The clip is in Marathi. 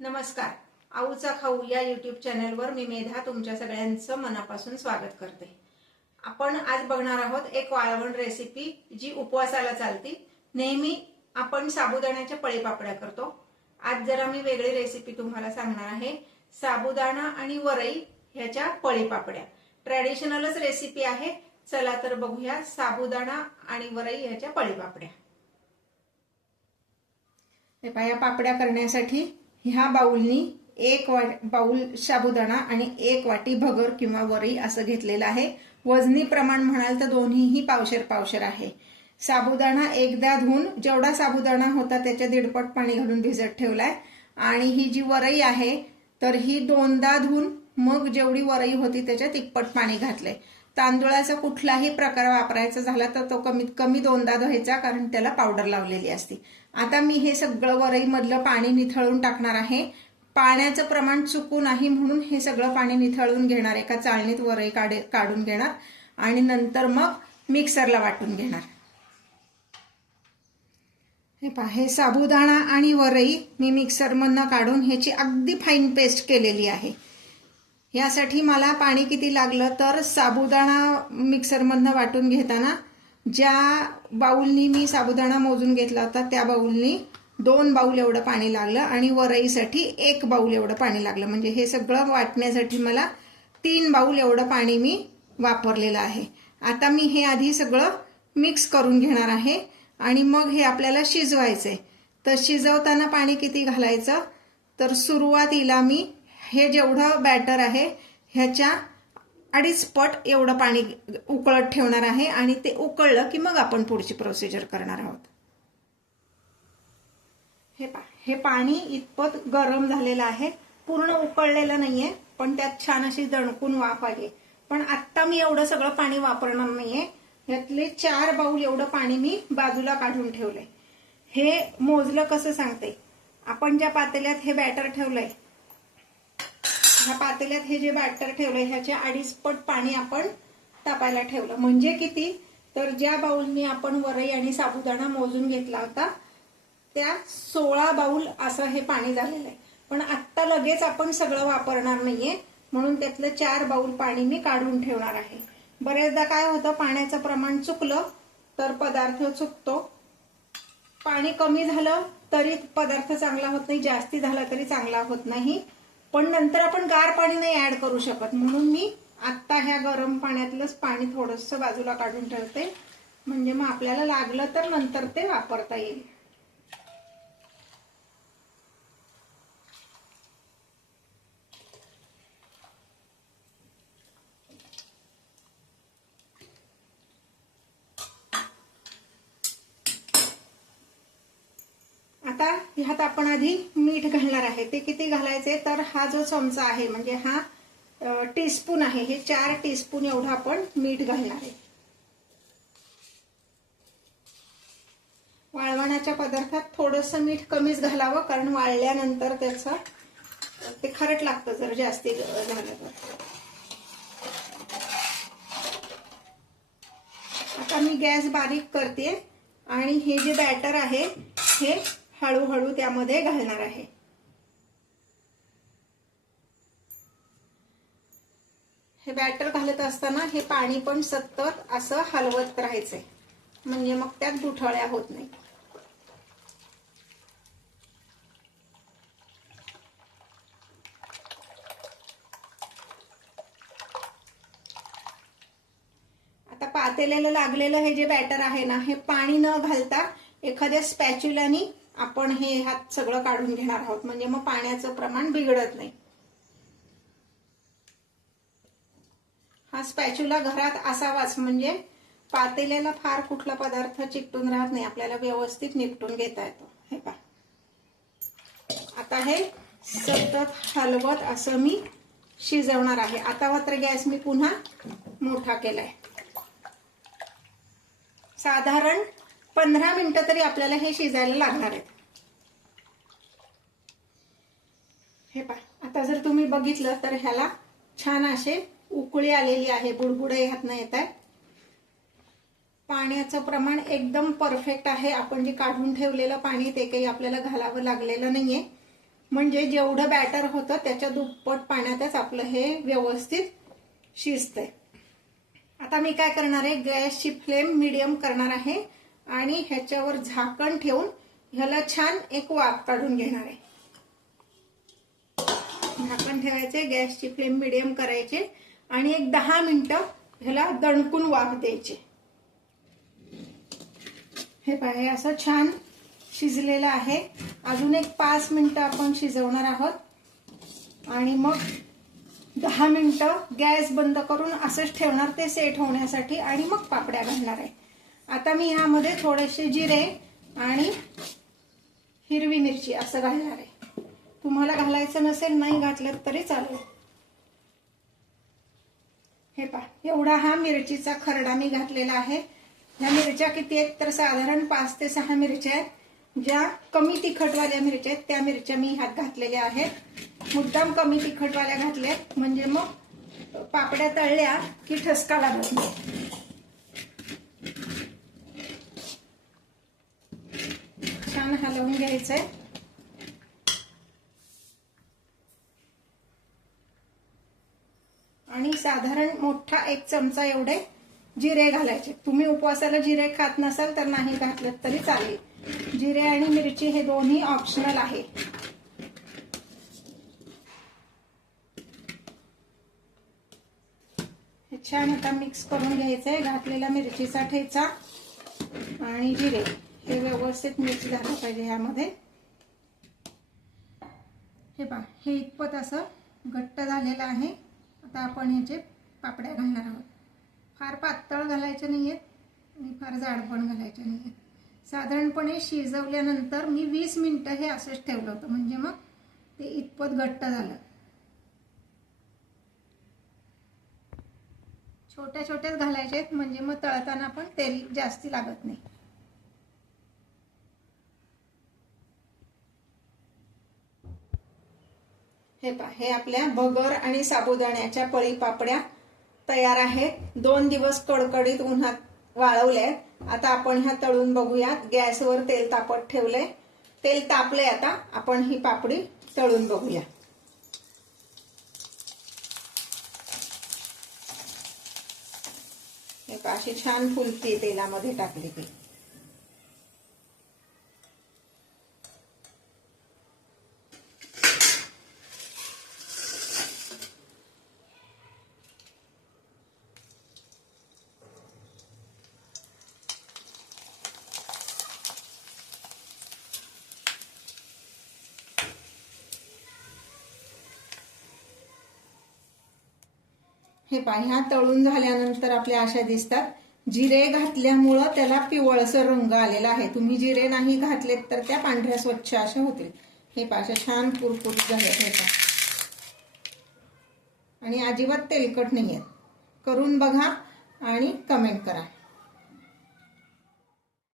नमस्कार. आऊचा खाऊ या यूट्यूब चॅनलवर मी मेधा तुमच्या सगळ्यांचं मनापासून स्वागत करते. आपण आज बघणार आहोत एक वाळवण रेसिपी जी उपवासाला चालती. नेहमी आपण साबुदाण्याच्या पळीपापड्या करतो. आज जरा मी वेगळी रेसिपी तुम्हाला सांगणार आहे. साबुदाणा आणि वरई ह्याच्या पळीपापड्या. ट्रॅडिशनलच रेसिपी आहे. चला तर बघूया साबुदाणा आणि वरई ह्याच्या पळीपापड्या. हे पहा, या पापड्या करण्यासाठी ह्या बाउलनी एक बाउल साबुदाणा आणि एक वाटी भगर किंवा वरई असं घेतलेलं आहे. वजनी प्रमाण म्हणाल तर दोन्हीही पावशेर पावशेर आहे. साबुदाणा एकदा धुवून जेवढा साबुदाणा होता त्याच्या दीडपट पाणी घालून भिजत ठेवलाय. आणि ही जी वरई आहे तर ही दोनदा धुवून मग जेवढी वरई होती त्याच्या तिप्पट पाणी घातले. तांदूळाचा कुठलाही प्रकार वापरायचा झाला तर तो कमीत कमी दोनदा धुवायचा, कारण त्याला पावडर लावलेली असते. आता मी हे सगळं वरई मधलं पाणी निथळून टाकणार आहे. पाण्याचं प्रमाण चुकू नाही म्हणून हे सगळं पाणी निथळून घेणार. एका चाळणीत वरई काढून घेणार आणि नंतर मग मिक्सरला वाटून घेणार. हे पहा, हे साबुदाणा आणि वरई मी मिक्सरमधनं काढून ह्याची अगदी फाईन पेस्ट केलेली आहे. यासाठी मला पाणी किती लागलं तर साबुदाणा मिक्सरमधनं वाटून घेताना ज्या बाउलनी मी साबुदाणा मोजून घेतला होता त्या बाउलनी 2 बाउल एवढं पाणी लागलं आणि वरईसाठी 1 बाउल एवढं पाणी लागलं. म्हणजे हे सगळं वाटण्यासाठी मला 3 बाउल एवढं पाणी मी वापरलेलं आहे. आता मी हे आधी सगळं मिक्स करून घेणार आहे आणि मग हे आपल्याला शिजवायचंय. तर शिजवताना पाणी किती घालायचं तर सुरुवातीला मी हे जेवढं बॅटर आहे ह्याच्या 2.5 पट एवढं पाणी उकळत ठेवणार आहे आणि ते उकळलं की मग आपण पुढची प्रोसिजर करणार आहोत. हे पहा, हे पाणी इतपत गरम झालेलं आहे. पूर्ण उकळलेलं नाहीये पण त्यात छान अशी दणकून वाफ आहे. पण आत्ता मी एवढं सगळं पाणी वापरणार नाहीये. यातले 4 बाउल एवढं पाणी मी बाजूला काढून ठेवलंय. हे मोजलं कसं सांगते. आपण ज्या पातेल्यात हे बॅटर ठेवलंय, ह्या पातेल्यात हे जे बॅटर ठेवलंय ह्याच्या 2.5 पट पाणी आपण तापायला ठेवलं. म्हणजे किती तर ज्या बाउलनी आपण वरई आणि साबुदाणा मोजून घेतला होता त्या 16 बाउल असं हे पाणी झालेलं आहे. पण आत्ता लगेच आपण सगळं वापरणार नाहीये म्हणून त्यातलं 4 बाउल पाणी मी काढून ठेवणार आहे. बरेचदा काय होतं, पाण्याचं प्रमाण चुकलं तर पदार्थ चुकतो. पाणी कमी झालं तरी पदार्थ चांगला होत नाही, जास्ती झाला तरी चांगला होत नाही. पण नंतर आपण गार पाणी नाही ऍड करू शकत म्हणून मी आत्ता ह्या गरम पाण्यातलंच पाणी थोडंसं बाजूला काढून ठेवते. म्हणजे मग आपल्याला लागलं तर नंतर ते वापरता येईल. आता ह्यात आपण आधी मीठ घालणार आहे. ते किती घालायचे तर हा जो चमचा आहे म्हणजे हा टीस्पून आहे, हे 4 टीस्पून एवढं आपण मीठ घालणार आहे. वाळवणाच्या पदार्थात थोडंसं मीठ कमीच घालावं, कारण वाळल्यानंतर त्याचं ते खारट लागतं जर जास्ती झालं तर. आता मी गॅस बारीक करते आणि हे जे बॅटर आहे हे हळूहळू त्यामध्ये घालणार आहे. हे बॅटर घालत असताना हे पाणी पण सतत असं हलवत राहायचंय म्हणजे मग त्यात गुठळ्या होत नाही. आता पातेल्याला लागलेलं हे जे बॅटर आहे ना, हे पाणी न घालता एखाद्या स्पॅच्युलानी आपण हे ह्यात सगळं काढून घेणार आहोत. म्हणजे मग पाण्याचं प्रमाण बिघडत नाही. हा स्पॅच्युला घरात असावाच म्हणजे पातेल्याला फार कुठला पदार्थ चिकटून राहत नाही, आपल्याला व्यवस्थित निपटून घेता येतो. हे पहा, आता हे सतत हलवत असं मी शिजवणार आहे. आता मात्र गॅस मी पुन्हा मोठा केलाय. साधारण 15 मिनिटं तरी आपल्याला हे शिजायला लागणार आहेत. हे पहा, आता जर तुम्ही बघितलं तर ह्याला छान असे उकळी आलेली आहे, बुडबुडे ह्यातनं येत आहेत. पाण्याचं प्रमाण एकदम परफेक्ट आहे. आपण जे काढून ठेवलेलं पाणी ते काही आपल्याला घालावं लागलेलं नाहीये. म्हणजे जेवढं बॅटर होतं त्याच्या दुप्पट पाण्यातच आपलं हे व्यवस्थित शिजतंय. आता मी काय करणार आहे, गॅसची फ्लेम मीडियम करणार आहे आणि ह्याच्यावर झाकण ठेवून ह्याला छान एक वाफ काढून घेणार आहे. झाकण ठेवायचे, गॅसची फ्लेम मीडियम करायची आणि एक 10 मिनिटं ह्याला दणकून वाफ द्यायची. हे पहा, हे असं छान शिजलेलं आहे. अजून एक 5 मिनिटं आपण शिजवणार आहोत आणि मग 10 मिनिटं गॅस बंद करून असंच ठेवणार ते सेट होण्यासाठी आणि मग पापड्या घालणार आहे. आता मी ह्यामध्ये थोडेसे जिरे आणि हिरवी मिरची असं घालणार आहे. तुम्हाला घालायचं नसेल, नाही घातलं तरी चालेल. हे पहा, एवढा हा मिरचीचा खरडा मी घातलेला आहे. ह्या मिरच्या किती आहेत तर साधारण 5 ते 6 मिरच्या आहेत. ज्या कमी तिखटवाल्या मिरच्या आहेत त्या मिरच्या मी ह्यात घातलेल्या आहेत. मुद्दाम कमी तिखटवाल्या घातल्या म्हणजे मग पापड्या तळल्या की ठसका लागत नाही. छान हलवून घ्यायचंय. आणि साधारण मोठा 1 चमचा एवढे जिरे घालायचे. तुम्ही उपवासाला जिरे खात नसाल तर नाही घातलं तरी चालेल. जिरे आणि मिरची हे दोन्ही ऑप्शनल आहे. हे छान आता मिक्स करून घ्यायचंय. घातलेला मिरचीचा ठेचा आणि जिरे हे व्यवस्थित मिक्स झालं पाहिजे ह्यामध्ये. हे पहा, हे इतपत असं घट्ट झालेलं आहे. आता आपण ह्याचे पापड्या घालणार आहोत. फार पातळ घालायचे नाहीयेत आणि फार जाड पण घालायचे नाहीयेत. साधारणपणे शिजवल्यानंतर मी 20 मिनिटं हे असंच ठेवलं होतं म्हणजे मग ते इतपत घट्ट झालं. छोट्या छोट्याच घालायचे म्हणजे मग तळताना पण तेल जास्ती लागत नाही. हे पहा, हे आपल्या भगर आणि साबुदाण्याच्या पळी पापड्या तयार आहेत. 2 दिवस कडकडीत उन्हात वाळवल्या. आता आपण ह्या तळून बघूयात. गॅसवर तेल तापत ठेवलंय. तेल तापलंय. आता आपण ही पापडी तळून बघूया. हे पहा, अशी छान फुलती तेलामध्ये टाकली की. हे पहा, ह्या तळून झाल्यानंतर आपल्या अशा दिसतात. जिरे घातल्यामुळं त्याला पिवळसर रंग आलेला आहे. तुम्ही जिरे नाही घातलेत तर त्या पांढऱ्या स्वच्छ अशा होतील. हे पहा, अशा छान कुरकुरीत झाले. हे पहा, आणि अजिबात तेलकट नाहीये. करून बघा आणि कमेंट करा.